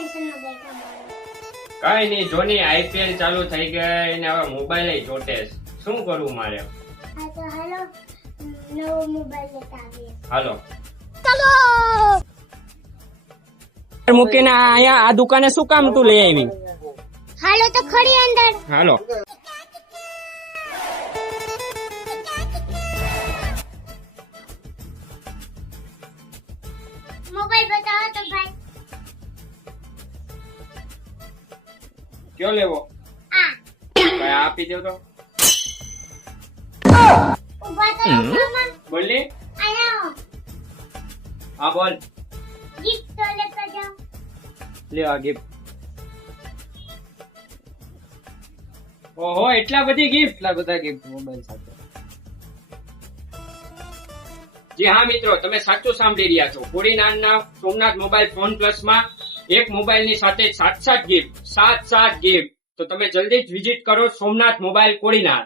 ટેન્શનમાં બેઠા મારો. કઈ નહીં જોની આઈપીએલ ચાલુ થઈ ગઈ ને હવે મોબાઈલ જોટે છે. શું કરવું મારે? હા તો હાલો નવો મોબાઈલ લેતા આવીએ. હાલો. મૂકીને અહીંયા આ દુકાને શું કામ તું લઈ આવી? હાલો તો ખરી અંદર. હાલો. મોબાઈલ બતાવો તો ભાઈ. કયો લેવો? આ કઈ આપી દો તો. ઉભા તો રહો મામા. બોલી. આયા હા બોલ. ગિફ્ટ તો લેતા જાઓ. લે આ ગિફ્ટ. ઓહો એટલા બધા ગિફ્ટ મોબાઈલ સાથે. જી હા મિત્રો, તમે સાચું સાંભળી રહ્યા છો. કોડીનારના સોમનાથ મોબાઈલ ફોન પ્લસ માં એક મોબાઈલ ની સાથે 7 ગિફ્ટ. તો તમે જલ્દી જ વિઝિટ કરો સોમનાથ મોબાઈલ કોડીનાર.